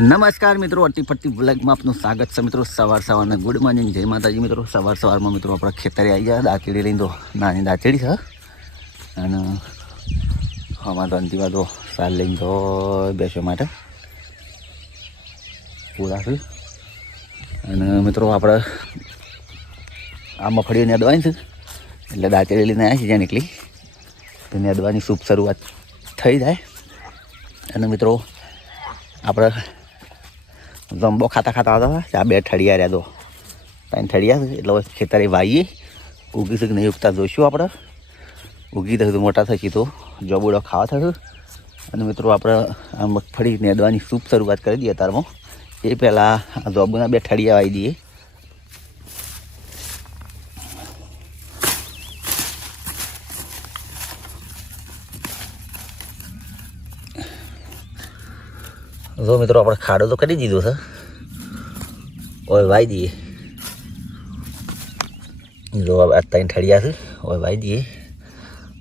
નમસ્કાર મિત્રો અટી બ્લેકમાં આપનું સ્વાગત છે મિત્રો. સવાર સવારના ગુડ મોર્નિંગ. જય માતાજી મિત્રો. સવાર સવારમાં મિત્રો આપણા ખેતરે આવી ગયા. દાંતેડી લઈને તો નાની દાંતેડી છે. અને આમાં તો અંતિમાં તો સાલ લઈને તો બેસવા માટે પૂરા છે. અને મિત્રો આપણે આ મફળીઓની અડવાની છે. એટલે દાંતેડી લઈને આવ્યા છે જ્યાં નીકળી. તો અડવાની શુભ શરૂઆત થઈ જાય. અને મિત્રો, આપણે જમ્બો ખાતા ખાતા આવતા હતા. આ બે ઠળિયા રહ્યા તો ત્રણ ઠળિયા, એટલે ખેતરે વાઈએ. ઉગી શકે નહીં ઉગતા, જોઈશું આપણે. ઉગી થયું મોટા થશી તો. જોબુડો ખાવા થશે. અને મિત્રો, આપણે આ મગફળી નેદવાની સૂપ શરૂઆત કરી દઈએ તારમાં એ પહેલાં આ જોબુના બે ઠળિયા વાવી દઈએ. જો મિત્રો, આપણે ખાડો તો કરી દીધો છે. ઓય વાઈ દઈએ. જો આ ત્રણ ઠળિયા છે, ઓય વાઈ દઈએ.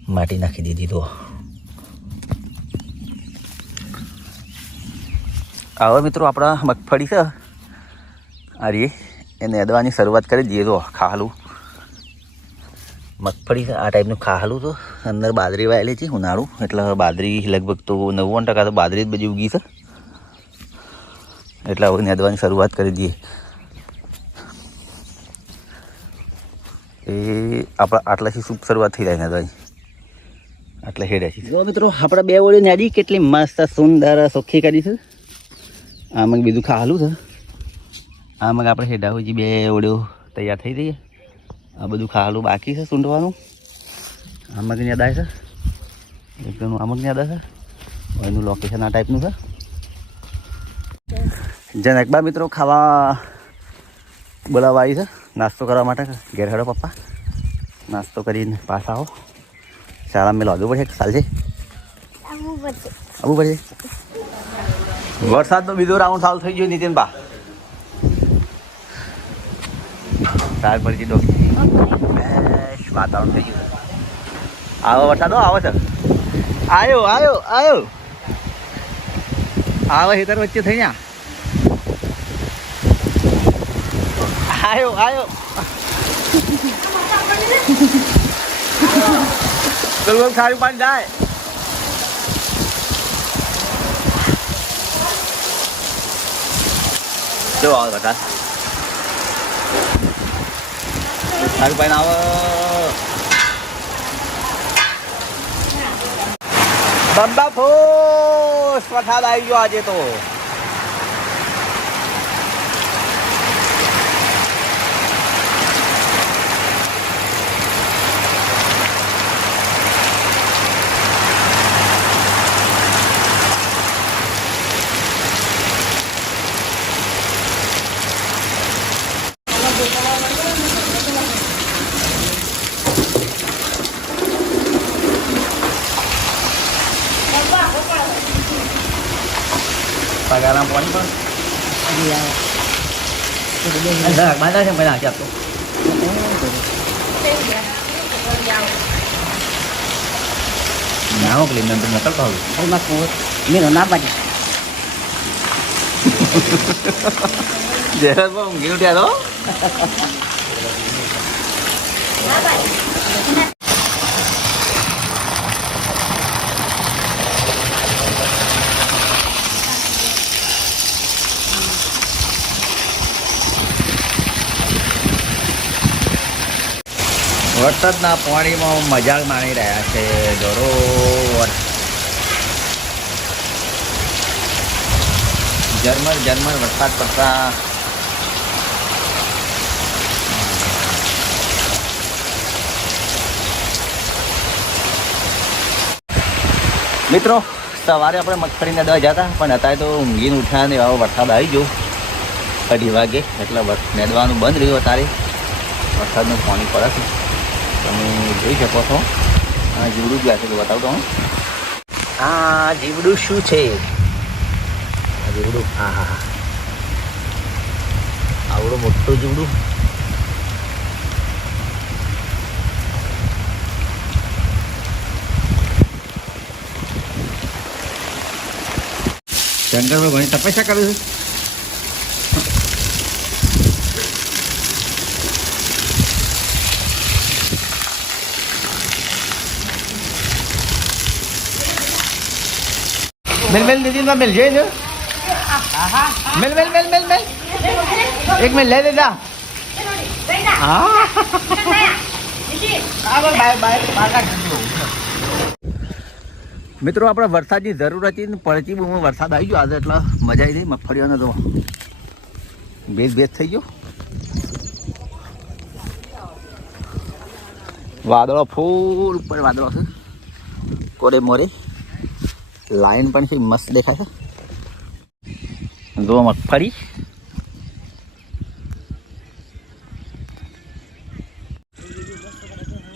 માટી નાખી દીધી તો. હવે મિત્રો, આપણા મગફળી છે. આ એને અદવાની શરૂઆત કરી દઈએ તો, ખાહલું. મગફળી આ ટાઈપનું ખાહલું તો. અંદર બાદરી વાયેલી છે, ઉનાળું. એટલે બાદરી લગભગ તો નવ્વાણું ટકા તો બાદરી જ બધી ઉગી છે. એટલે હવે નેદવાની શરૂઆત કરી દઈએ. એ આપણા આટલાથી શુભ શરૂઆત થઈ જાય નેદવાની. આટલા હેડ્યા છે જો મિત્રો, આપણે બે ઓળી નેડી કેટલી મસ્ત, સુંદર સોખી કરી છે. આમાં બીજું ખાલું છે. આમાં આપણે હેડા હોય બે ઓળીઓ તૈયાર થઈ જઈએ. આ બધું ખાલું બાકી છે સૂંઢવાનું. આમાં નેદાય છે. એકદમ આમાં નેદા છે. એનું લોકેશન આ ટાઈપનું છે. જનકબા મિત્રો ખાવા બોલાવવા આવી છે. નાસ્તો કરવા માટે ઘેર હેડો પપ્પા. નાસ્તો કરીને પાછા આવો. સારા મેં લાવવું પડશે. ચાલશે આવવું પડશે. વરસાદનો બીજો રાઉન્ડ ચાલુ થઈ ગયો નીતિન બા. શાકભાજી દો વાતાવરણ થઈ ગયું. આવો વરસાદ આવો છે આવ્યો આવ્યો આવ્યો આવે હેતર વચ્ચે થઈ ન્યા આયો આયો ગલગલ ખારી પાણી જાય જો આવે બધા ખારી આવી ગયો આજે તો પગારના પાણી પણ અંદર બાંધા છે પહેલાં આપતો ના મોકલી મેં તો મોકલતો હવે Ay, makut. Meron na ba niya? Jayraj બહુ ઊંઘી ઉઠ્યા તો વરસાદના પાણીમાં મજા માણી રહ્યા છે દરોવર ઝરમર ઝરમર વરસાદ પડતા. મિત્રો, સવારે આપણે મગફળીને દવા જતા, પણ અત્યારે તો ઊંઘીને ઉઠ્યા ને એવા વરસાદ આવી ગયો. અઢી વાગે, એટલે મેદવાનું બંધ રહ્યું અત્યારે. વરસાદનું પાણી પડે છે. તમે જોઈ શકો છો. આ જીવડું ગયા છે તો બતાવતો હું. આ જીવડું શું છે? આ જીવડું. હા હા હા. આવડું મોટું જીવડું. જંગલમાં ઘણી તપસ્યા કરે છે. મેલ મેલ દીદી માં મેલ જઈ મેલ મેલ મેલ મેલ મેલ એક મેલ લે દેતા મિત્રો આપણે વરસાદની જરૂર હતી પડતી બહુ વરસાદ આવી ગયો. આજે એટલે મજા આવી ગઈ. મગફળીઓને તો ભેજ ભેજ થઈ ગયો. વાદળો ફૂલ ઉપર વાદળો છે. કોરે મોરે. લાઈન પણ છે, મસ્ત દેખાય છે. જો મગફળી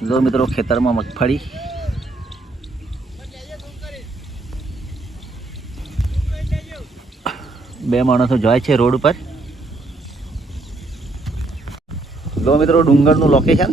જો મિત્રો, ખેતરમાં મગફળી બે માણસો જાય છે રોડ ઉપર. જો મિત્રો, ડુંગરનું લોકેશન